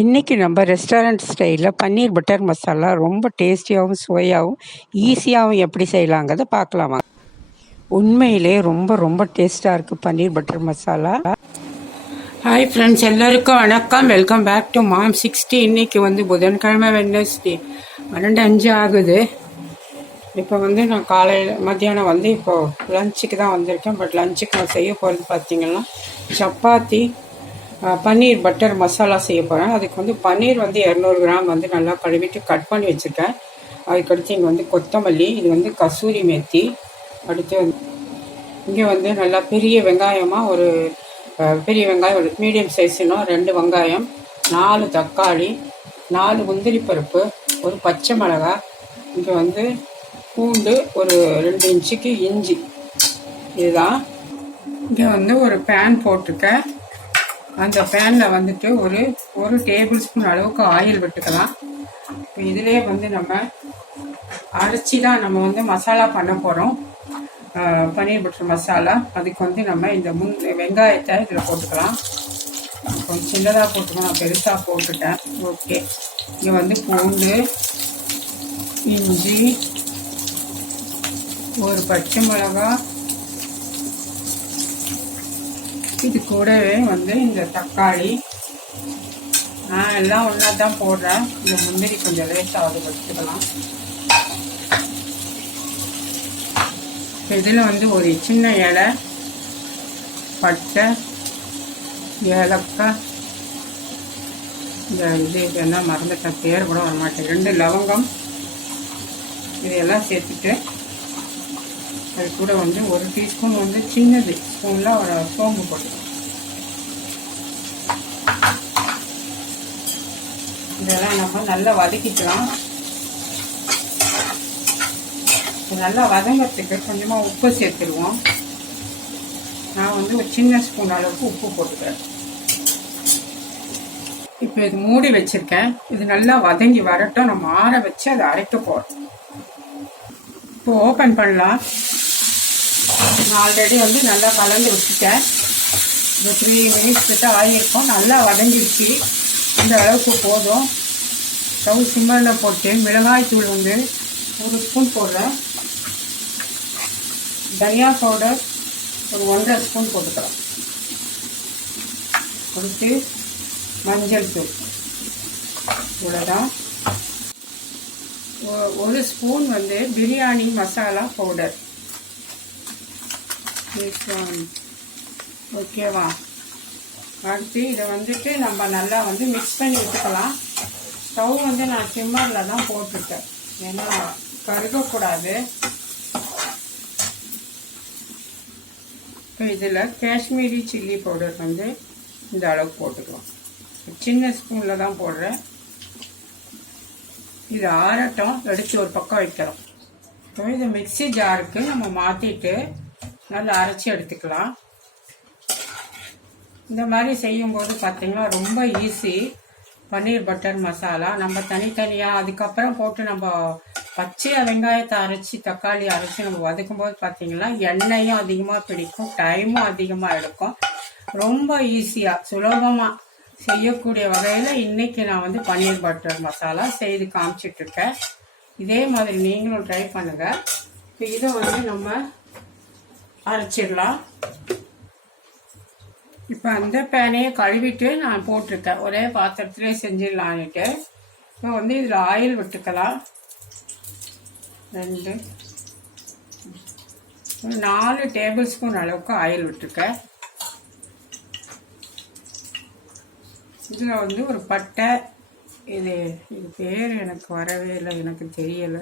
இன்றைக்கி நம்ம ரெஸ்டாரண்ட் ஸ்டைலில் பன்னீர் பட்டர் மசாலா ரொம்ப டேஸ்டியாகவும் சுவையாகவும் ஈஸியாகவும் எப்படி செய்யலாங்கிறத பார்க்கலாமா. உண்மையிலே ரொம்ப ரொம்ப டேஸ்ட்டாக இருக்குது paneer butter masala. Hi friends, எல்லோருக்கும் வணக்கம். Welcome back to mom 60. இன்றைக்கி புதன்கிழமை, வெட்னஸ்டே 12:05 ஆகுது. இப்போ நான் காலையில் மத்தியானம் இப்போது லஞ்சுக்கு தான் வந்திருக்கேன். பட் லஞ்சுக்கு நான் செய்ய போகிறது பார்த்திங்கன்னா சப்பாத்தி பன்னீர் பட்டர் மசாலா செய்ய போகிறேன். அதுக்கு பன்னீர் 200 கிராம் நல்லா கழுவிட்டு கட் பண்ணி வச்சுருக்கேன். அதுக்கடுத்து இங்கே கொத்தமல்லி, இது கசூரி மேத்தி. அடுத்து இங்கே நல்லா பெரிய வெங்காயமாக ஒரு பெரிய வெங்காயம், ஒரு மீடியம் சைஸ்னா 2 வெங்காயம், 4 தக்காளி, 4 முந்திரி பருப்பு, ஒரு பச்சை மிளகாய், இங்கே பூண்டு ஒரு 2 இன்ச்சுக்கு இஞ்சி. இதுதான். இங்கே ஒரு பேன் போட்டிருக்கேன். அந்த பேனில் ஒரு டேபிள் ஸ்பூன் அளவுக்கு ஆயில் விட்டுக்கலாம். இப்போ இதிலே நம்ம அரைச்சி தான் நம்ம மசாலா பண்ண போகிறோம். பன்னீர் பட்டர் மசாலா. அதுக்கு நம்ம இந்த வெங்காயத்தை இதில் போட்டுக்கலாம். கொஞ்சம் சின்னதாக போட்டுக்கணும், நான் பெருசாக போட்டுட்டேன். ஓகே. இங்கே பூண்டு, இஞ்சி, ஒரு பச்சை மிளகாய், இது கூடவே இந்த தக்காளி. நான் எல்லாம் ஒன்றா தான் போடுறேன். இந்த முந்திரி கொஞ்சம் லேசாக அது வச்சுக்கலாம். இதில் ஒரு சின்ன இலை, பட்டை, ஏலக்காய், இது என்ன மறந்துட்டேன், பேர் கூட வரமாட்டேன், 2 லவங்கம், இதையெல்லாம் சேர்த்துட்டு அது கூட 1 டீஸ்பூன் சின்னது ஸ்பூனில் ஒரு சோம்பு போட்டுக்கலாம். இதெல்லாம் நம்ம நல்லா வதக்கிக்கலாம். நல்லா வதங்கிறதுக்கு கொஞ்சமாக உப்பு சேர்த்துருவோம். நான் ஒரு சின்ன ஸ்பூன் அளவுக்கு உப்பு போட்டுக்கிறேன். இப்போ இது மூடி வச்சுருக்கேன். இது நல்லா வதங்கி வரட்டும். நம்ம ஆற வச்சு அதை அரைக்க போகிறோம். இப்போ ஓப்பன் பண்ணலாம். நான் ஆல்ரெடி நல்லா கலந்து வச்சுட்டேன். இந்த 3 மினிட்ஸ் கிட்ட ஆகியிருக்கும். நல்லா வதங்கிடுச்சு. இந்த அளவுக்கு போதும். ஸ்டவ் சிம்மரில் போட்டு மிளகாய் தூள் 1 ஸ்பூன் போடுறேன். தனியா பவுடர் ஒரு 1.5 ஸ்பூன் போட்டுக்கலாம். கொடுத்து மஞ்சள் தூள் இவ்வளோதான். 1 ஸ்பூன் பிரியாணி மசாலா பவுடர். ஓகேவா. அடுத்து இதை நம்ம நல்லா மிக்ஸ் பண்ணி வச்சுக்கலாம். ஸ்டவ் நான் சிம்மரில் தான் போட்டிருக்கேன், ஏன்னா கருகக்கூடாது. இப்போ இதில் காஷ்மீரி சில்லி பவுடர் இந்த அளவுக்கு போட்டுக்கலாம். சின்ன ஸ்பூனில் தான் போடுறேன். இது ஆறட்டும், எடுத்து ஒரு பக்கம் வைக்கிறோம். இப்போ இதை மிக்ஸி ஜாருக்கு நம்ம மாற்றிட்டு நல்லா அரைச்சி எடுத்துக்கலாம். இந்த மாதிரி செய்யும்போது பார்த்தீங்கன்னா ரொம்ப ஈஸி. பன்னீர் பட்டர் மசாலா நம்ம தனித்தனியாக அதுக்கப்புறம் போட்டு நம்ம பச்சையாக வெங்காயத்தை அரைச்சி தக்காளி அரைச்சி நம்ம வதக்கும் போது பார்த்தீங்கன்னா எண்ணெயும் அதிகமாக பிடிக்கும், டைமும் அதிகமாக எடுக்கும். ரொம்ப ஈஸியாக சுலபமாக செய்யக்கூடிய வகையில் இன்றைக்கி நான் பன்னீர் பட்டர் மசாலா செய்து காமிச்சிட்ருக்கேன். இதே மாதிரி நீங்களும் ட்ரை பண்ணுங்கள். இப்போ இதை நம்ம அரைச்சிடலாம். இப்போ அந்த பேனையை கழுவிட்டு நான் போட்டிருக்கேன். ஒரே பாத்திரத்திலே செஞ்சிடலான்ட்டு. இப்போ இதில் ஆயில் விட்டுக்கலாம். 4 டேபிள் ஸ்பூன் அளவுக்கு ஆயில் விட்டுருக்கேன். இதில் ஒரு பட்டை, இது பேர் எனக்கு வரவே இல்லை, எனக்கு தெரியலை.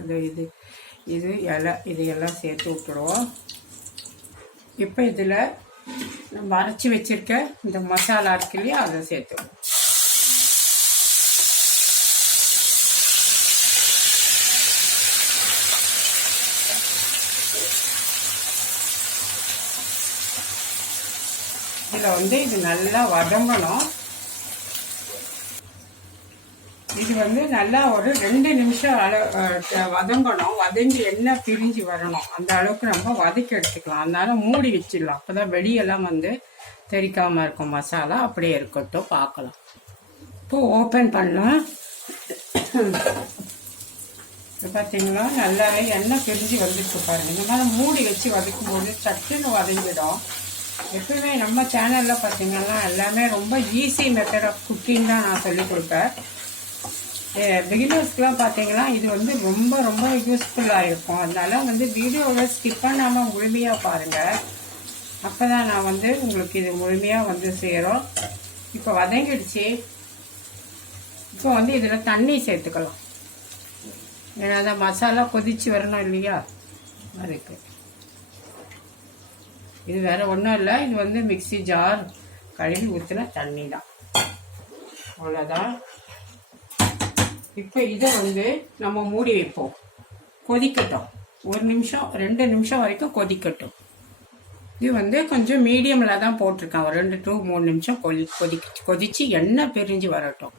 இது இலை, இதையெல்லாம் சேர்த்து விட்டுருவோம். இப்போ இதில் நம்ம அரைச்சி வச்சிருக்க இந்த மசாலா இருக்கு இல்லையா, அதை சேர்த்துவோம். இதில் இது நல்லா வதங்கணும். இது நல்லா ஒரு 2 நிமிஷம் வதங்கணும். வதங்கி எண்ணெய் பிரிஞ்சு வரணும். அந்த அளவுக்கு நம்ம வதக்கி எடுத்துக்கலாம். அதனால மூடி வச்சிடலாம். அப்போ தான் வெளியெல்லாம் தெரிக்காமல் இருக்கும். மசாலா அப்படியே இருக்கட்டும், பார்க்கலாம். இப்போ ஓப்பன் பண்ணலாம். பார்த்தீங்களா நல்லாவே எண்ணெய் பிரிஞ்சு வந்துட்டு பாருங்க. இந்த மாதிரி மூடி வச்சு வதக்கும் போது சட்டுன்னு வதங்கிடும். எப்பவுமே நம்ம சேனலில் பார்த்தீங்கன்னா எல்லாமே ரொம்ப ஈஸி மெத்தட் ஆஃப் குக்கிங் தான் நான் சொல்லிக் கொடுப்பேன். பிகினர்ஸ்க்குலாம் பார்த்தீங்கன்னா இது வந்து ரொம்ப ரொம்ப யூஸ்ஃபுல்லாக இருக்கும். அதனால வந்து வீடியோவை ஸ்கிப் பண்ணாமல் முழுமையாக பாருங்கள். அப்போ தான் நான் வந்து உங்களுக்கு இது முழுமையாக வந்து சேரும். இப்போ வதங்கிடுச்சு. இப்போ வந்து இதில் தண்ணி சேர்த்துக்கலாம். ஏன்னா அந்த மசாலா கொதிச்சு வரணும் இல்லையா, அதுக்கு. இது வேற ஒன்றும் இல்லை, இது வந்து மிக்சி ஜார் கழுவி ஊற்றின தண்ணி தான், அவ்வளோதான். இப்போ இதை வந்து நம்ம மூடி வைப்போம், கொதிக்கட்டும். 1 நிமிஷம் 2 நிமிஷம் வரைக்கும் கொதிக்கட்டும். இது வந்து கொஞ்சம் மீடியமில் தான் போட்டிருக்கேன். ஒரு 2 to 3 நிமிஷம் கொதிச்சு எண்ணெய் பிரிஞ்சு வரட்டும்.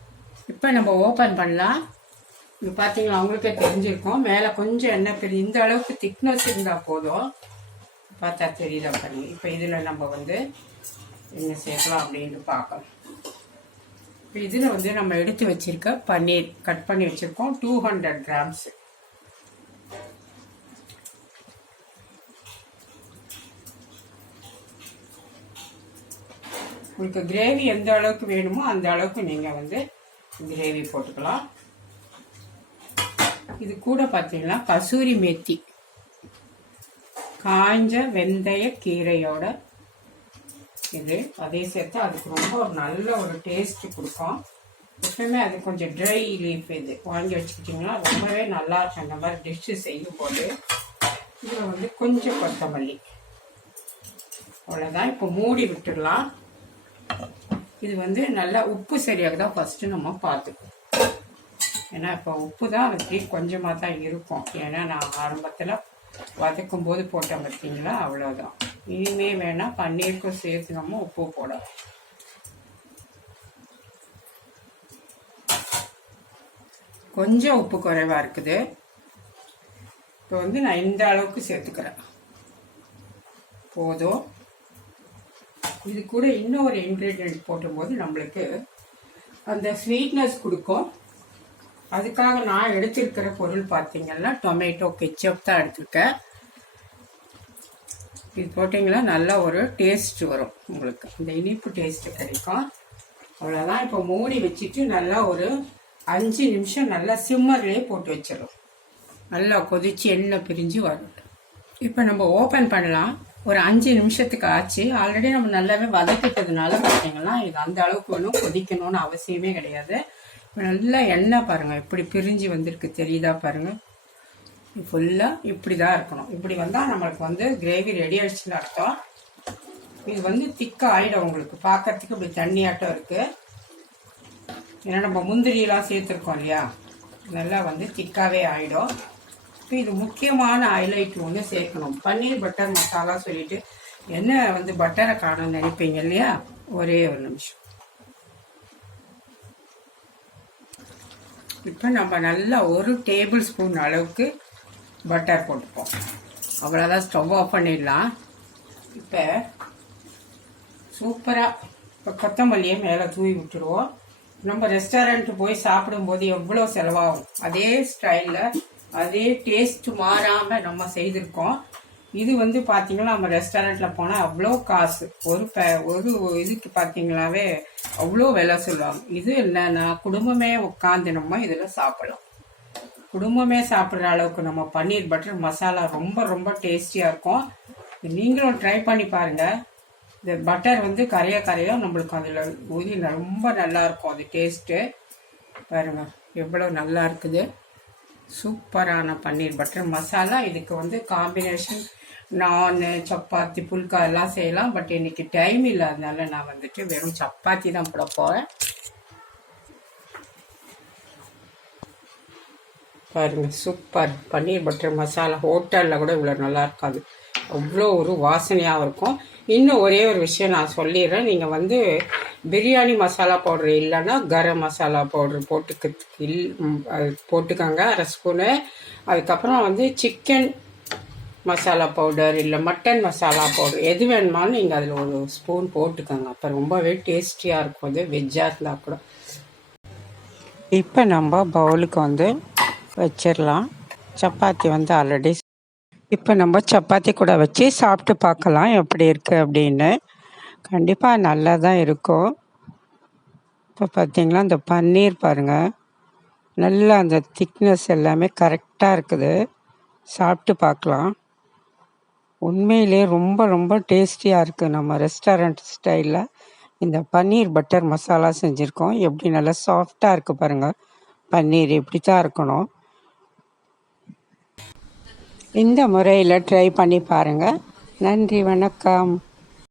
இப்போ நம்ம ஓப்பன் பண்ணலாம். இது பார்த்தீங்களா, அவங்களுக்கே தெரிஞ்சிருக்கும். மேலே கொஞ்சம் எண்ணெய் பிரிஞ்சு இந்த அளவுக்கு திக்னஸ் இருந்தால் போதும். பார்த்தா தெரியுதா பாருங்க. இப்போ இதில் நம்ம வந்து என்ன சேர்க்கலாம் அப்படின்னு பார்க்கலாம். இப்போ இதில் வந்து நம்ம எடுத்து வச்சிருக்க பன்னீர் கட் பண்ணி வச்சுருக்கோம், 200 grams. உங்களுக்கு கிரேவி எந்த அளவுக்கு வேணுமோ அந்த அளவுக்கு நீங்கள் வந்து கிரேவி போட்டுக்கலாம். இது கூட பார்த்தீங்கன்னா கசூரி மேத்தி, காய்ஞ்ச வெந்தய கீரையோட இது அதே சேர்த்து அதுக்கு ரொம்ப ஒரு நல்ல ஒரு டேஸ்ட் கொடுக்கும். எப்பவுமே அது கொஞ்சம் ட்ரை லீஃப் இது வாங்கி வச்சுக்கிட்டிங்கன்னா ரொம்பவே நல்லா இருக்கும் அந்த மாதிரி டிஷ்ஷு செய்யும் போது. இதில் வந்து கொஞ்சம் கொத்தமல்லி, அவ்வளோதான். இப்போ மூடி விட்டுடலாம். இது வந்து நல்லா உப்பு சரியாக தான் ஃபஸ்ட்டு நம்ம பார்த்துக்கணும். ஏன்னா இப்போ உப்பு தான் அதுக்கு கொஞ்சமாக தான் இருக்கும். ஏன்னா நான் ஆரம்பத்தில் வதக்கும் போது போட்டேன் பார்த்தீங்களா, அவ்வளோதான். இனிமே வேணால் பன்னீருக்கும் சேர்த்து நம்ம உப்பு போடலாம். கொஞ்சம் உப்பு குறைவாக இருக்குது. இப்போ வந்து நான் இந்த அளவுக்கு சேர்த்துக்கிறேன், போதும். இது கூட இன்னொரு இன்க்ரீடியன்ட் போட்டும்போது நம்மளுக்கு அந்த ஸ்வீட்னஸ் கொடுக்கும். அதுக்காக நான் எடுத்திருக்கிற பொருள் பார்த்தீங்கன்னா டொமேட்டோ கெச்சப் தான் எடுத்திருக்கேன். இது போட்டிங்கன்னா நல்லா ஒரு டேஸ்ட் வரும், உங்களுக்கு இந்த இனிப்பு டேஸ்ட் கிடைக்கும். அவ்வளோதான். இப்போ மூடி வச்சுட்டு நல்லா ஒரு 5 நிமிஷம் நல்லா சிம்மர்லேயே போட்டு வச்சிடும். நல்லா கொதிச்சு எண்ணெய் பிரிஞ்சு வரட்டும். இப்போ நம்ம ஓப்பன் பண்ணலாம். ஒரு 5 நிமிஷத்துக்கு ஆச்சு. ஆல்ரெடி நம்ம நல்லாவே வதக்கிட்டதுனால பார்த்தீங்கன்னா இது அந்த அளவுக்கு ஒன்றும் கொதிக்கணும்னு அவசியமே கிடையாது. நல்லா எண்ணெய் பாருங்கள் இப்படி பிரிஞ்சு வந்திருக்கு, தெரியுதா பாருங்கள். ஃபுல்லாக இப்படி தான் இருக்கணும். இப்படி வந்தால் நம்மளுக்கு வந்து கிரேவி ரெடி ஆயிடுச்சுன்னு அர்த்தம். இது வந்து திக்காக ஆகிடும். உங்களுக்கு பார்க்கறதுக்கு இப்படி தண்ணியாட்டம் இருக்குது. ஏன்னா நம்ம முந்திரியெல்லாம் சேர்த்துருக்கோம் இல்லையா, நல்லா வந்து திக்காகவே ஆகிடும். இப்போ இது முக்கியமான ஹைலைட் ஒன்று சேர்க்கணும், பன்னீர் பட்டர் மசாலா சொல்லிட்டு. என்ன வந்து பட்டரை காணும்னு நினைப்பீங்க இல்லையா, ஒரே ஒரு நிமிஷம். இப்போ நம்ம நல்லா 1 டேபிள் ஸ்பூன் அளவுக்கு பட்டர் போட்டுப்போம். அவ்வளோதான், ஸ்டவ் ஆஃப் பண்ணிடலாம். இப்போ சூப்பராக இப்போ கொத்தமல்லியை மேலே தூவி விட்டுருவோம். நம்ம ரெஸ்டாரண்ட்டு போய் சாப்பிடும்போது எவ்வளோ செலவாகும், அதே ஸ்டைலில் அதே டேஸ்ட் மாறாமல் நம்ம செய்திருக்கோம். இது வந்து பார்த்தீங்கன்னா நம்ம ரெஸ்டாரண்ட்டில் போனால் அவ்வளோ காசு, ஒரு இதுக்கு பார்த்தீங்களாவே அவ்வளோ விலை சொல்லுவாங்க. இது இல்லைன்னா குடும்பமே உட்காந்து நம்ம இதில் சாப்பிடலாம். குடும்பமே சாப்பிட்ற அளவுக்கு நம்ம பன்னீர் பட்டர் மசாலா ரொம்ப ரொம்ப டேஸ்டியாக இருக்கும். நீங்களும் ட்ரை பண்ணி பாருங்கள். இந்த பட்டர் வந்து கரையாக நம்மளுக்கு அதில் ஊதி ரொம்ப நல்லாயிருக்கும் அது டேஸ்ட்டு. பாருங்கள் எவ்வளோ நல்லா இருக்குது. சூப்பரான பன்னீர் பட்டர் மசாலா. இதுக்கு வந்து காம்பினேஷன் நான் சப்பாத்தி புல்கா எல்லாம் செய்யலாம். பட் இன்னைக்கு டைம் இல்லாதனால நான் வந்துட்டு வெறும் சப்பாத்தி தான் போட போகிறேன். பாருங்க சூப்பர் பன்னீர் பட்டர் மசாலா. ஹோட்டலில் கூட இவ்வளோ நல்லா இருக்காது, அவ்வளோ ஒரு வாசனையாகவும் இருக்கும். இன்னும் ஒரே ஒரு விஷயம் நான் சொல்லிடுறேன். நீங்கள் வந்து பிரியாணி மசாலா பவுட்ரு இல்லைன்னா கரம் மசாலா பவுட்ரு போட்டுக்கோங்க 1/2 ஸ்பூனு. அதுக்கப்புறம் வந்து சிக்கன் மசாலா பவுடர் இல்லை மட்டன் மசாலா பவுடர் எது வேணுமாலும் நீங்கள் அதில் 1 ஸ்பூன் போட்டுக்கோங்க. அப்போ ரொம்பவே டேஸ்டியாக இருக்கும். அது வெஜ்ஜாக இருந்தால் கூட இப்போ நம்ம பவுலுக்கு வச்சிடலாம். சப்பாத்தி ஆல்ரெடி இப்போ நம்ம சப்பாத்தி கூட வச்சு சாப்பிட்டு பார்க்கலாம் எப்படி இருக்குது அப்படின்னு. கண்டிப்பாக நல்லா தான் இருக்கும். இப்போ பார்த்தீங்களா அந்த பன்னீர் பாருங்கள், நல்லா அந்த திக்னஸ் எல்லாமே கரெக்டாக இருக்குது. சாப்பிட்டு பார்க்கலாம். உண்மையிலே ரொம்ப ரொம்ப டேஸ்டியாக இருக்குது. நம்ம ரெஸ்டாரண்ட் ஸ்டைலில் இந்த பன்னீர் பட்டர் மசாலா செஞ்சுருக்கோம். எப்படி நல்லா சாஃப்டாக இருக்குது பாருங்கள். பன்னீர் இப்படி தான் இருக்கணும். இந்த முறையில் ட்ரை பண்ணி பாருங்கள். நன்றி, வணக்கம்.